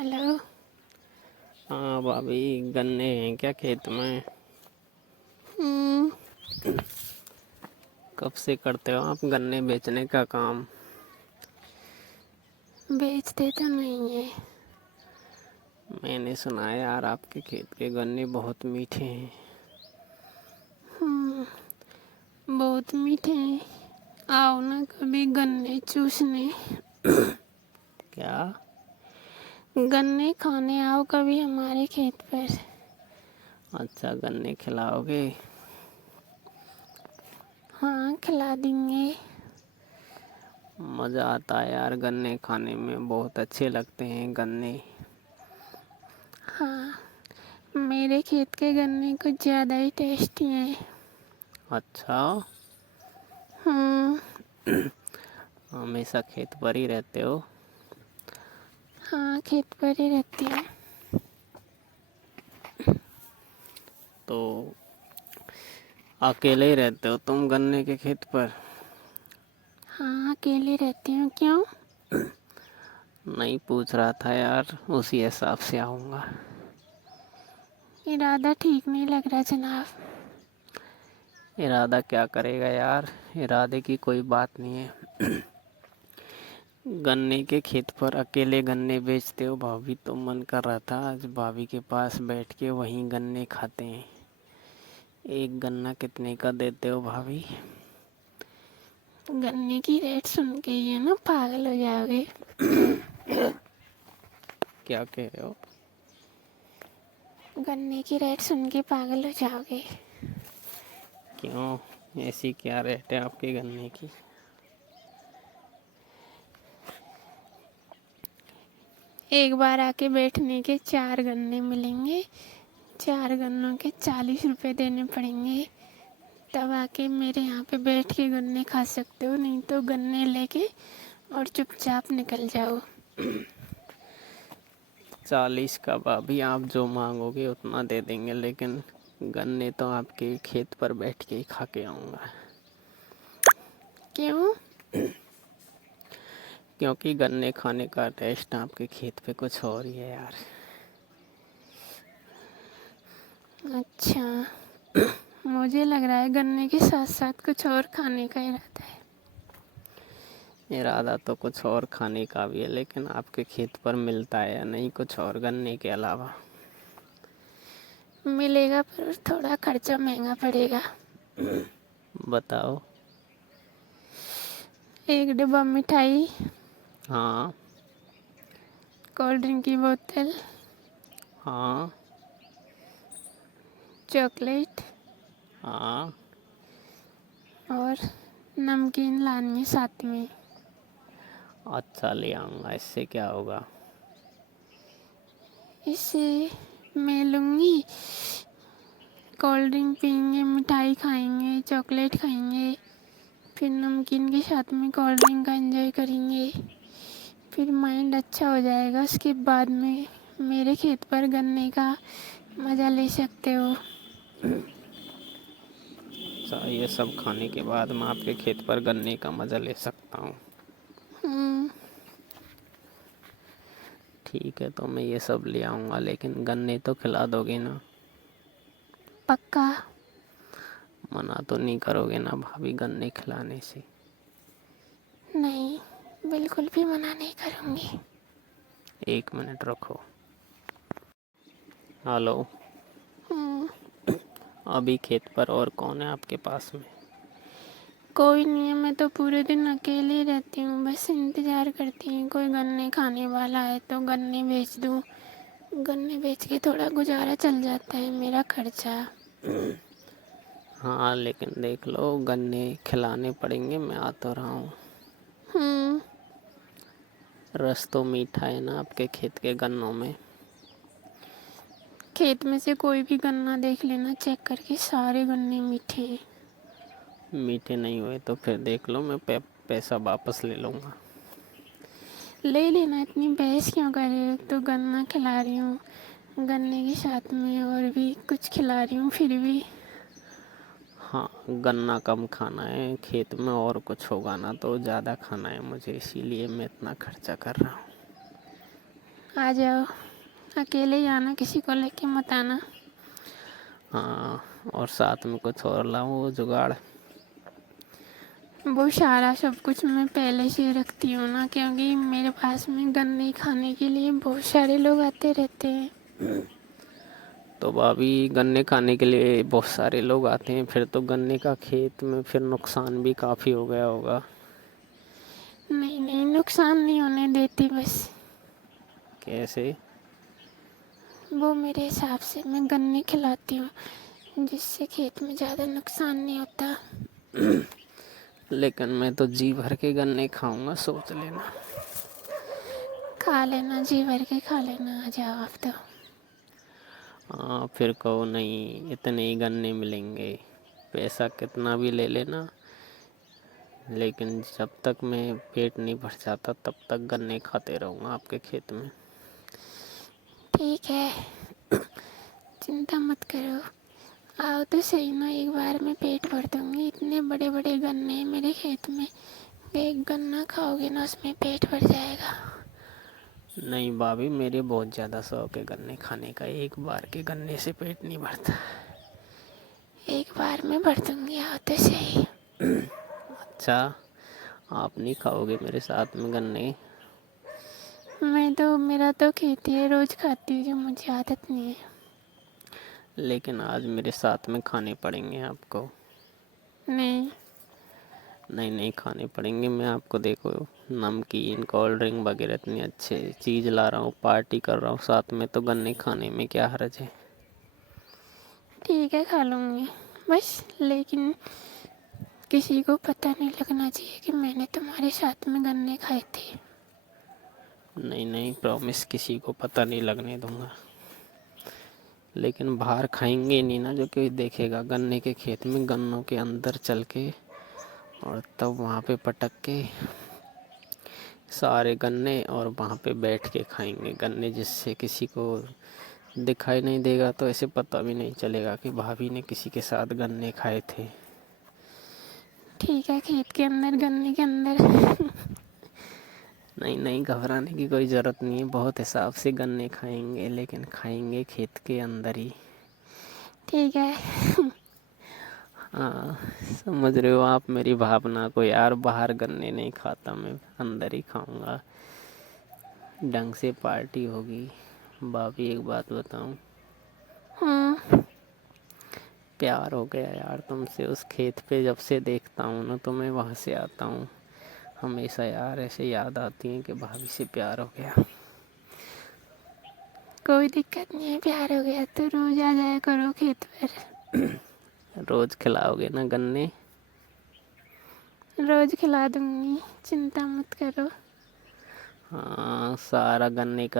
Hello. हाँ भाभी, गन्ने हैं क्या खेत में? हम्म। कब से करते हो आप गन्ने बेचने का काम? बेचते तो नहीं है। मैंने सुना है यार, आपके खेत के गन्ने बहुत मीठे हैं। बहुत मीठे हैं। आओ ना कभी गन्ने चूसने। क्या? गन्ने खाने आओ कभी हमारे खेत पर। अच्छा, गन्ने खिलाओगे? हाँ, खिला देंगे। मज़ा आता है यार, गन्ने खाने में बहुत अच्छे लगते हैं गन्ने। हाँ, मेरे खेत के गन्ने कुछ ज़्यादा ही टेस्टी हैं। अच्छा। हम्म। हमेशा खेत पर ही रहते हो? हाँ, खेत पर ही रहती है। तो अकेले ही रहते हो तुम गन्ने के खेत पर? हाँ, अकेले रहती हूँ। क्यों? नहीं, पूछ रहा था यार, उसी हिसाब से आऊँगा। इरादा ठीक नहीं लग रहा जनाब। इरादा क्या करेगा यार, इरादे की कोई बात नहीं है। गन्ने के खेत पर अकेले गन्ने बेचते हो भाभी? तो मन कर रहा था आज भाभी के पास बैठ के वहीं गन्ने खाते हैं। एक गन्ना कितने का देते हो भाभी? गन्ने की रेट सुन के ये ना पागल हो जाओगे। क्या कह रहे हो? गन्ने की रेट सुन के पागल हो जाओगे। क्यों, ऐसी क्या रेट है आपके गन्ने की? एक बार आके बैठने के 4 गन्ने मिलेंगे। 4 गन्नों के 40 रुपए देने पड़ेंगे। तब आके मेरे यहाँ पे बैठ के गन्ने खा सकते हो, नहीं तो गन्ने लेके और चुपचाप निकल जाओ। 40 का भाभी, आप जो मांगोगे उतना दे देंगे, लेकिन गन्ने तो आपके खेत पर बैठ के ही खा के आऊँगा। क्यों? क्योंकि गन्ने खाने का टेस्ट आपके खेत पे कुछ और ही है यार। अच्छा, मुझे लग रहा है गन्ने के साथ साथ कुछ और खाने का इरादा है। इरादा तो कुछ और खाने का भी है, लेकिन आपके खेत पर मिलता है या नहीं कुछ और गन्ने के अलावा? मिलेगा पर थोड़ा खर्चा महंगा पड़ेगा। बताओ। एक डिब्बा मिठाई, हाँ। कोल्ड ड्रिंक की बोतल, हाँ। चॉकलेट हाँ। और नमकीन लानी है साथ में। अच्छा, ले आऊँगा, इससे क्या होगा? इसे मैं लूँगी। कोल्ड ड्रिंक पियेंगे, मिठाई खाएंगे, चॉकलेट खाएंगे, फिर नमकीन के साथ में कोल्ड ड्रिंक का एंजॉय करेंगे। फिर माइंड अच्छा हो जाएगा। उसके बाद में मेरे खेत पर गन्ने का मज़ा ले सकते हो। अच्छा, ये सब खाने के बाद मैं आपके खेत पर गन्ने का मज़ा ले सकता हूँ? हम्म। ठीक है, तो मैं ये सब ले आऊँगा, लेकिन गन्ने तो खिला दोगे ना? पक्का? मना तो नहीं करोगे ना भाभी गन्ने खिलाने से? नहीं, बिल्कुल भी मना नहीं करूँगी। 1 मिनट रखो। हेलो। हम्म। अभी खेत पर और कौन है आपके पास में? कोई नहीं है, मैं तो पूरे दिन अकेले ही रहती हूँ। बस इंतज़ार करती हूँ कोई गन्ने खाने वाला है तो गन्ने बेच दूँ। गन्ने बेच के थोड़ा गुजारा चल जाता है मेरा खर्चा। हाँ, लेकिन देख लो, गन्ने खिलाने पड़ेंगे, मैं आ तो रहा हूँ। हम्म। रस तो मीठा है ना आपके खेत के गन्नों में? खेत में से कोई भी गन्ना देख लेना चेक करके, सारे गन्ने मीठे हैं। मीठे नहीं हुए तो फिर देख लो, मैं पैसा वापस ले लूँगा। ले लेना, इतनी बहस क्यों कर रही हो? तो गन्ना खिला रही हूँ, गन्ने के साथ में और भी कुछ खिला रही हूँ फिर भी। हाँ, गन्ना कम खाना है, खेत में और कुछ होगा ना तो ज़्यादा खाना है मुझे, इसीलिए मैं इतना खर्चा कर रहा हूँ। आ जाओ, अकेले ही आना, किसी को लेके मत आना। हाँ, और साथ में कुछ और लाऊं वो जुगाड़? वो सारा सब कुछ मैं पहले से रखती हूँ ना, क्योंकि मेरे पास में गन्ने खाने के लिए बहुत सारे लोग आते रहते हैं। तो भाभी गन्ने खाने के लिए बहुत सारे लोग आते हैं, फिर तो गन्ने का खेत में फिर नुकसान भी काफ़ी हो गया होगा। नहीं नहीं, नुकसान नहीं होने देती, बस कैसे? वो मेरे हिसाब से मैं गन्ने खिलाती हूँ, जिससे खेत में ज़्यादा नुकसान नहीं होता। लेकिन मैं तो जी भर के गन्ने खाऊंगा, सोच लेना। खा लेना, जी भर के खा लेना, आ जाओ आप तो। हाँ, फिर कहो नहीं इतने ही गन्ने मिलेंगे, पैसा कितना भी ले लेना, लेकिन जब तक मैं पेट नहीं भर जाता तब तक गन्ने खाते रहूँगा आपके खेत में। ठीक है, चिंता मत करो, आओ तो सही ना, एक बार में पेट भर दूंगी। इतने बड़े बड़े गन्ने हैं मेरे खेत में, एक गन्ना खाओगे ना उसमें पेट भर जाएगा। नहीं भाभी, मेरे बहुत ज़्यादा शौक है गन्ने खाने का, एक बार के गन्ने से पेट नहीं भरता। एक बार में भर दूंगी, आओ तो सही। अच्छा, आप नहीं खाओगे मेरे साथ में गन्ने? मैं तो, मेरा तो खेती है, रोज खाती हूँ, जो मुझे आदत नहीं है। लेकिन आज मेरे साथ में खाने पड़ेंगे आपको। नहीं। नहीं नहीं, खाने पड़ेंगे। मैं आपको देखो नमकीन कोल्ड ड्रिंक वगैरह इतनी अच्छे चीज़ ला रहा हूँ, पार्टी कर रहा हूँ साथ में, तो गन्ने खाने में क्या हर्ज है? ठीक है, खा लूँगी, बस लेकिन किसी को पता नहीं लगना चाहिए कि मैंने तुम्हारे साथ में गन्ने खाए थे। नहीं नहीं, प्रॉमिस किसी को पता नहीं लगने दूंगा। लेकिन बाहर खाएंगे नहीं ना, जो कोई देखेगा गन्ने के खेत में गन्नों के अंदर चल के, और तब वहाँ पे पटक के सारे गन्ने और वहाँ पे बैठ के खाएंगे गन्ने, जिससे किसी को दिखाई नहीं देगा, तो ऐसे पता भी नहीं चलेगा कि भाभी ने किसी के साथ गन्ने खाए थे। ठीक है, खेत के अंदर, गन्ने के अंदर। नहीं नहीं, घबराने की कोई ज़रूरत नहीं है, बहुत हिसाब से गन्ने खाएंगे, लेकिन खाएंगे खेत के अंदर ही। ठीक है। हाँ, समझ रहे हो आप मेरी भावना को यार, बाहर गन्ने नहीं खाता मैं, अंदर ही खाऊंगा, ढंग से पार्टी होगी। भाभी एक बात बताऊं, हाँ। प्यार हो गया यार तुमसे। उस खेत पे जब से देखता हूँ ना, तो मैं वहाँ से आता हूँ हमेशा यार, ऐसे याद आती है कि भाभी से प्यार हो गया। कोई दिक्कत नहीं है, प्यार हो गया तो रोज आ जाया करो खेत पर। रोज खिलाओगे ना गन्ने? रोज खिला दूंगी, चिंता मत करो। हाँ, सारा गन्ने का